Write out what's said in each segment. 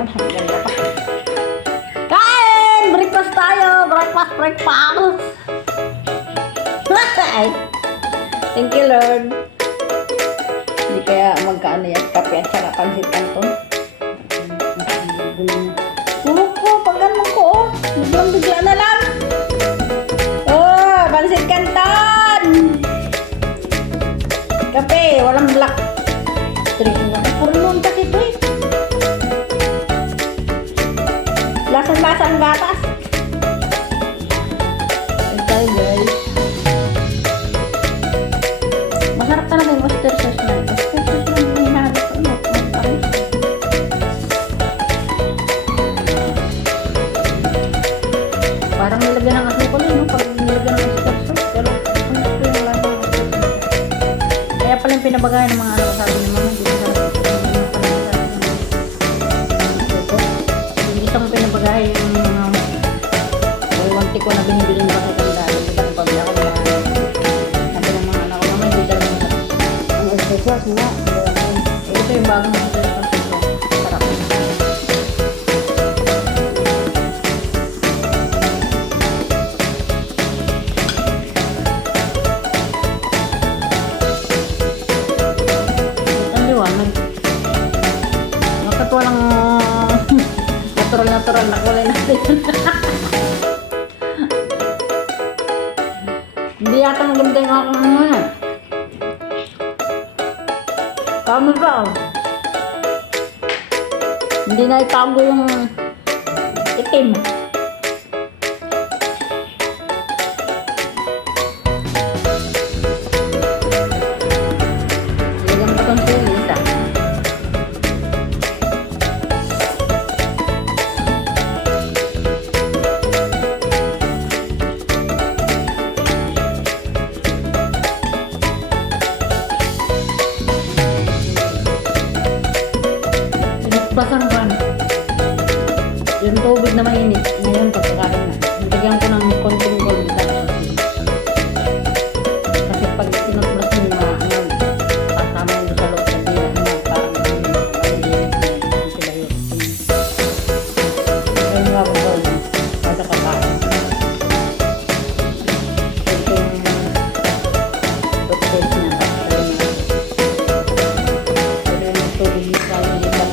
Ayun, ganda pa. Kain! Breakfast tayo! Breakfast! Thank you, Lord. Hindi kaya magkaano yan, kape at saka pansit canton. Tulog ko, pag-ano ko, oh. Biglang-bigla na lang. Oh, pansit canton! Kape, walang black. Puro noon kasi ito eh. Lasang-lasa ang gatas. Ayan tayo, guys. Masarap talaga yung oyster sauce na. Oyster sauce na yung hinahanap ko. Parang nilagyan ng asukal yun, no? Parang nilagyan ng oyster sauce. Pero ano ito yung wala ng oyster sauce. Kaya pala yung pinabagayan ng mga ano, sabi ni Mama, hindi masarap. Yung isang pinabagayan yung mga wanti ko na binibili na makikandaan. Ito pag ako na sabi ng mga anak ko, Mama, hindi talaga masarap. Ang oyster sauce nga. Ito yung bagong oyster sauce ito. Sarap. Bakit walang natural na kulay natin? Hindi yata maganda yung aking ano. Kami ba? Hindi na itago yung itim. Lagyan ko itong sili isa. Basang ban. Yung tubig na mainit. Ngayon, pagkakain na. Nagigyan ko ng konting gold. Kasi pag tinutbras mo na, kasama mo sa loob ng tira na parang malinis na sila yun. Ngayon nga ko gold. Kada kakain. Ito yung toothpaste niya. Pero yung tubig niya sa ibang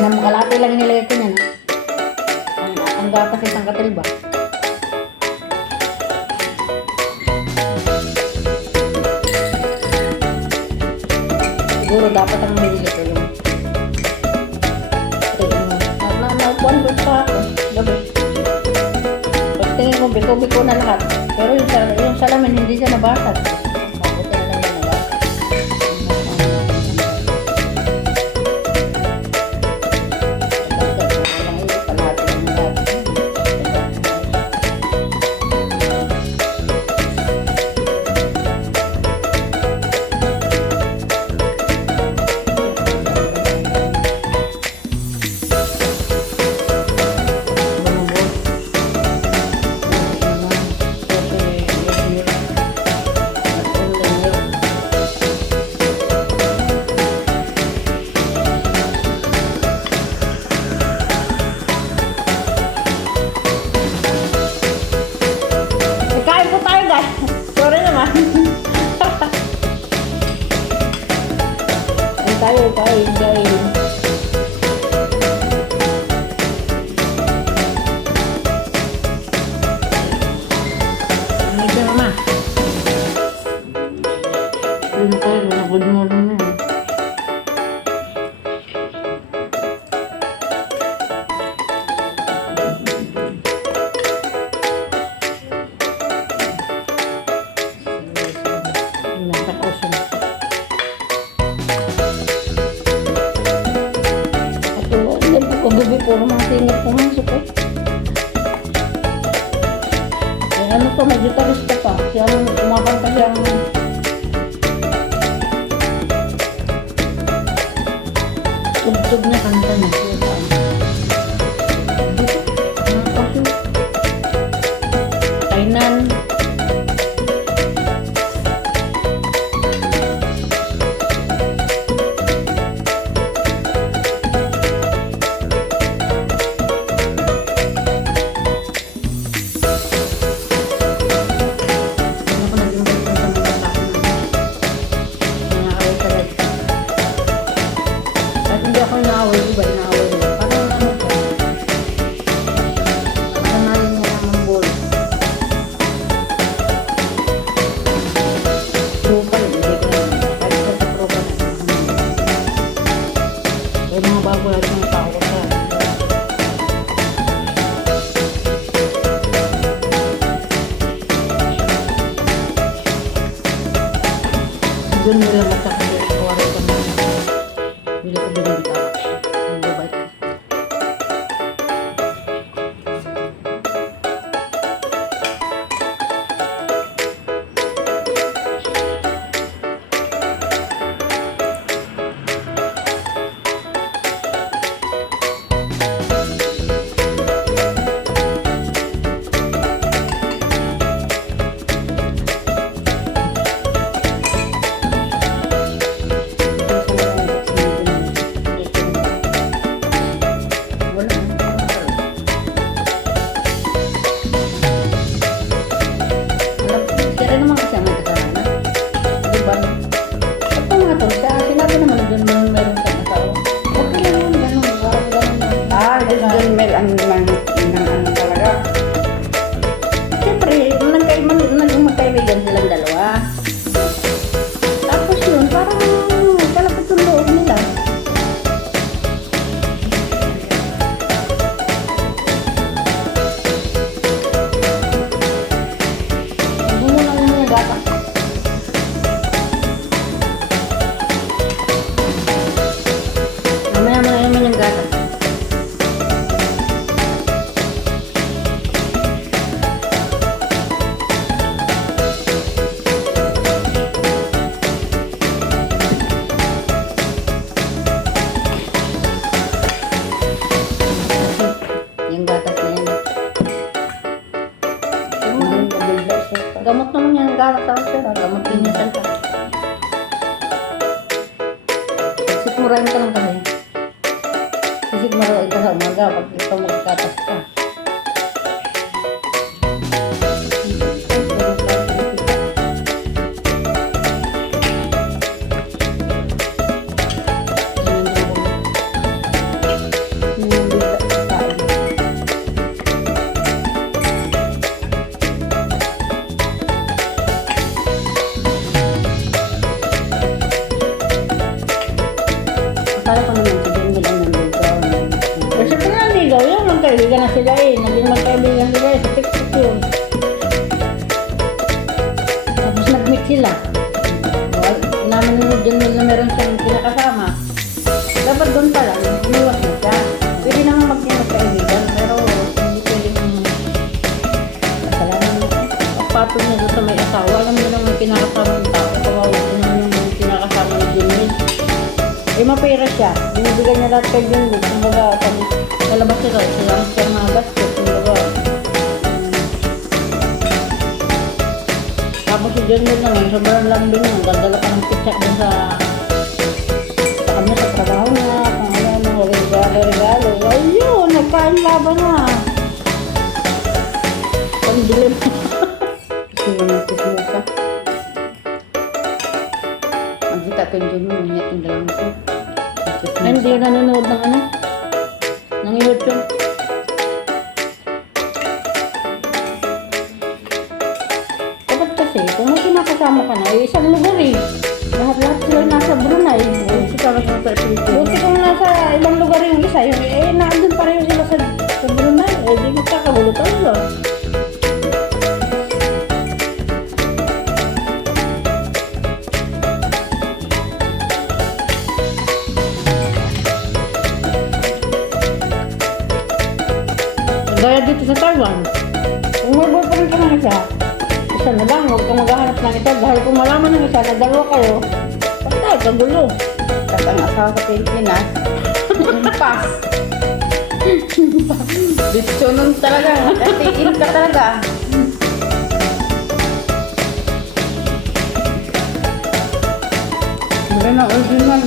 na makalate lang nilagay ko niyan. Ang gatas isang katilba. Siguro dapat ang binili ko yung naupuan ko pa ako gabi. Pagtingin mo biko-biko na lahat, pero yung salamin hindi siya nabasag. Mabuti na lang yung nabasag. Sorry naman. Ay tayo, guys. Ito mama. Ito tayo, good morning na. puro mga singit pumasok eh. Eh ano pa, may gitarista pa. Siyang kumakanta siyang tugtog na kanta niya. Kainan. Doon nila matakot yung kawari ko na hindi ko binibita. Hindi ba ito? John Mel ang ano talaga. Siyempre, naging magkaibigan silang dalawa. Tapos yun, parang kalapit yung loob nila. Bumunan mo yung gata. Mamaya mo na naman yung gata. Yung gatas na yan. Gamot naman yan, gatas sir. Gamot din niya salta. Sigmurahin ka lang kasi. Sigmurahin ka sa umaga pag ito magkatas ka. Akala ko naman si Jimmy lang nanligaw. Kasi kung nanligaw yun, magkaibigan na sila eh. Naging magkaibigan sila eh. Sa TikTok yun. Tapos nag-meet sila. Naman ni Jimmy na meron siyang kinakasama. Dapat doon pa lang, umiwas na siya. Pwede naman magkaibigan, pero hindi pwedeng kasalanan mo. Pagpatong niya doon sa may asawa, alam mo naman kinakasama ng tao. Kawawa ko naman yung kinakasama ni Jimmy. Eh, mapera siya. Binibigay niya lahat kay Jimmy. Kumbaga, kalabas siya daw. Sila siya mga gastos. Kumbaga. Tapos si Jimmy naman, sobrang lambing niya. Dadala ka ng pizza dun sa kanya sa trabaho niya. Kung ano, regalo. Ayun, nagkain laban na. Pandilim. Sino na kusmusa. Magkita ko yung Jimmy. Nangyat yung dalawang ito. Ay, hindi yun nanonood ng ano? Ng YouTube. Dapat kasi, kung may kinakasama ka na, eh, isang lugar eh. Lahat-lahat sila nasa Brunei. Buti kung nasa ibang lugar yung isa, yung, eh, naandun pareho sila sa Brunei. Eh, di magkakagulo tayo. dito sa Taiwan. Kung may boyfriend ka ng isa na lang, huwag kang maghahanap ng isa. Dahil kung malaman ng isa na dalawa kayo, patay, kagulo. Tapos ang asawa sa Pilipinas, impas. Dito nun talaga, tigil ka talaga. Hindi na original,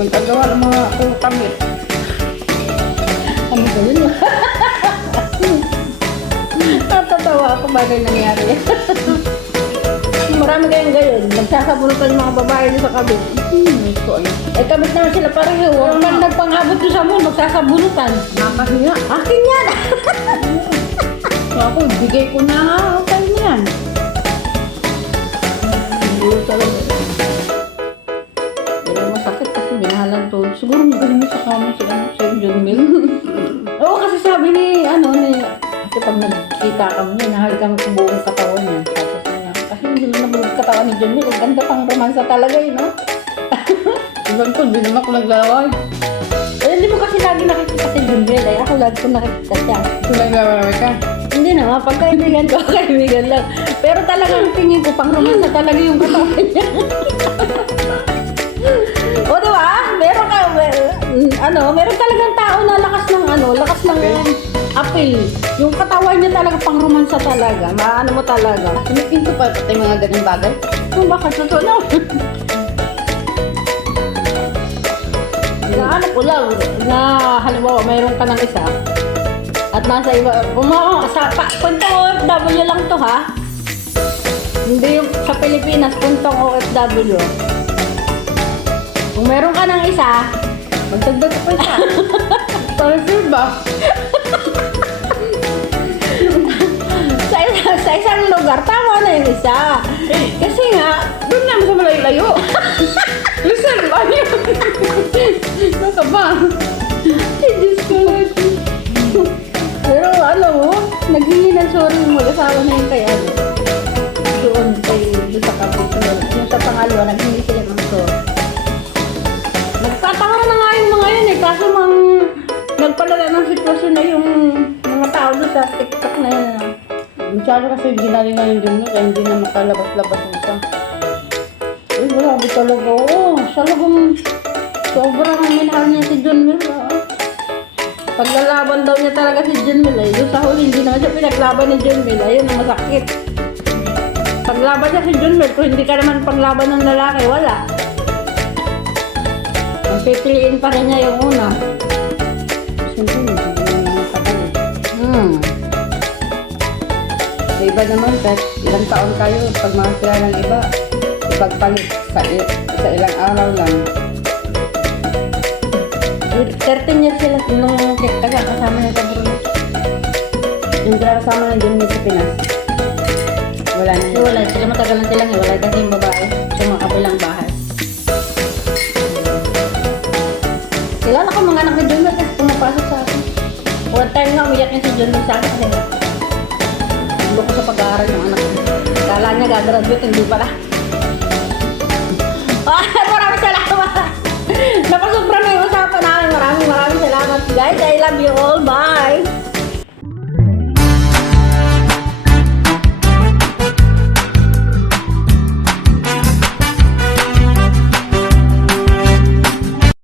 nagkagawa ng mga kamit. Ano ba yun? Natatawa ako bagay nangyari. Marami kayong gayon. Nagsasabunutan yung mga babae doon sa kabit. Ito ay Kabit naman sila pareho. Huwag man nagpangabot doon sa moon, magsasabunutan. nakahiya. Akin yan! Ako, bigay ko na nga. Okay na yan. Siguro talaga. Pero masakit kasi binahalan to. Siguro magaling mo sa kama si John Mill. Oo, kasi sabi ni, kasi pag nagkita kami niya, nahalikan ko buong katawan niya. Tapos niya, kasi hindi na buong katawan ni John Mill. Ang ganda pang romansa talaga yun, no? Iban ko, hindi naman ako naglaway. Eh, hindi mo kasi lagi nakikita si John Mill. Ako lagi ko nakikita siya. Ito naglaway ka. Hindi naman, pagkaibigan ko, kaibigan lang. Pero talagang tingin ko, pang romansa talaga yung katawan niya. O, diba? Meron talagang tao na lakas ng appeal. Yung katawan niya talaga pang romansa talaga. Maano mo talaga. Pinipinto pa pati mga ganyan bagay. Kung bakit totoo na. Naano ko lang, na halimbawa, mayroon ka ng isa. At nasa iba, puntong OFW lang to ha. Hindi yung sa Pilipinas, puntong OFW. Kung meron ka ng isa, Magdagdag ka pa isa. Parang sure ba? sa isang lugar, tama na yung isa. Kasi nga, Doon naman sa malayo-layo. Listen, ano yun? Ano ka ba? Diyos ko lang. Pero naghingi ng sorry yung mag-asawa na yun kay doon sa kapitol. Yung sa pangalawa, naghingi sila ng sorry. Nagtatanga na nga yung mga yun kaso nagpalala ng sitwasyon na yung mga tao doon sa TikTok na yun. Masyado kasi ginalingan yung dun kaya hindi na makalabas-labas yung isa. Uy, grabe talaga. Talagang sobrang minahal niya si John Mill. Paglalaban daw niya talaga si John Mill. Doon sa huli, hindi naman siya pinaglaban ni John Mill. Ayun ang masakit. Paglaban niya si John Mill, kung hindi ka naman paglaban ng lalaki, wala. Ang pipiliin pa rin niya yung una. Siyempre, hindi na matagal. Sa iba naman, kahit ilang taon kayo, pag makakila ng iba, ipagpalit sa ilang araw lang. 13 years sila nung kasama niya sa Bruno. Yung kasama na dun sa Pinas, wala na yun. Wala, sila matagal na silang hiwalay kasi yung babae sa mga kabilang bahay. Kilala ko mga anak ni John Mill kasi pumapasok sa akin. One time nga umiyak yung si John Mill sa akin kasi gusto ko sa pag-aaral ng anak ko. Kala niya gagraduate, hindi pala. Maraming salamat! Napasubra na yung usapan namin. Maraming salamat guys. I love you all. Bye!